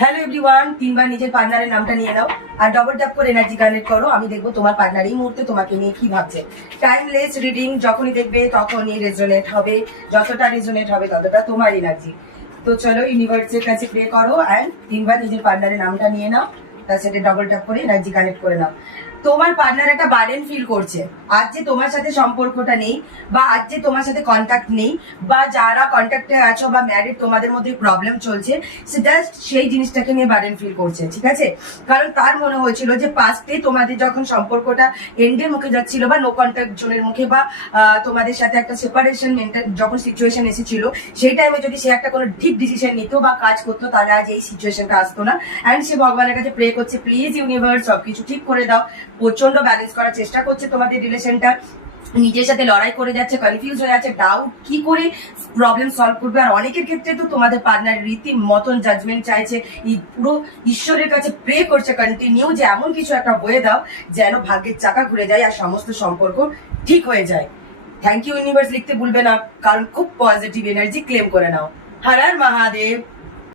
Hello everyone, তিনবার নিজের পার্টনারের নামটা নিয়ে নাও আর ডবল ট্যাপ করে এনার্জি কানেক্ট করো। আমি দেখবো তোমার পার্টনার এই মুহূর্তে তোমাকে নিয়ে কি ভাবছে। টাইমলেস রিডিং, যখনই দেখবে তখনই রেজোনেট হবে, যতটা রেজোনেট হবে ততটা তোমার এনার্জি। তো চলো ইউনিভার্সের কাছে প্রে করো অ্যান্ড তিনবার নিজের পার্টনারের নামটা নিয়ে নাও, তার সাথে ডবল ট্যাপ করে এনার্জি কানেক্ট করে নাও। তোমার পার্টনার একটা বার্ডেন ফিল করছে আজ যে তোমার সাথে সম্পর্কটা নেই, বা আজ যে তোমার সাথে কন্ট্যাক্ট নেই, বা যারা কন্ট্যাক্টে আছো বা ম্যারিড তোমাদের মধ্যে প্রবলেম চলছে, সেটা সেই জিনিসটাকে নিয়ে বার্ডেন ফিল করছে, ঠিক আছে? কারণ তার মনে হয়েছিল যে পাস্টে তোমাদের যখন সম্পর্কটা এন্ডের মুখে যাচ্ছিল বা নো কন্ট্যাক্ট জোনের মুখে, বা তোমাদের সাথে একটা সেপারেশন মেন্টাল যখন সিচুয়েশন এসেছিল, সেই টাইমে যদি সে একটা কোনো ঠিক ডিসিশন নিত বা কাজ করতো, তাহলে আজ এই সিচুয়েশনটা আসতো না। অ্যান্ড সে ভগবানের কাছে প্রে করছে, প্লিজ ইউনিভার্স সবকিছু ঠিক করে দাও। প্রচন্ড ব্যালেন্স করার চেষ্টা করছে তোমাদের রিলেশনটা, নিজের সাথে লড়াই করে যাচ্ছে, কনফিউজ হয়ে যাচ্ছে, ডাউট কি করে প্রবলেম সলভ করবে। আর অনেকের ক্ষেত্রে তো তোমাদের পার্টনার রীতি মতন জাজমেন্ট চাইছে, এই পুরো ঈশ্বরের কাছে প্রে করছে কন্টিনিউ যে এমন কিছু একটা হয়ে দাও যেন ভাগ্যের চাকা ঘুরে যায় আর সমস্ত সম্পর্ক ঠিক হয়ে যায়। থ্যাংক ইউ ইউনিভার্স লিখতে ভুলবে না, কারণ খুব পজিটিভ এনার্জি ক্লেম করে নাও। হর হর মহাদেব।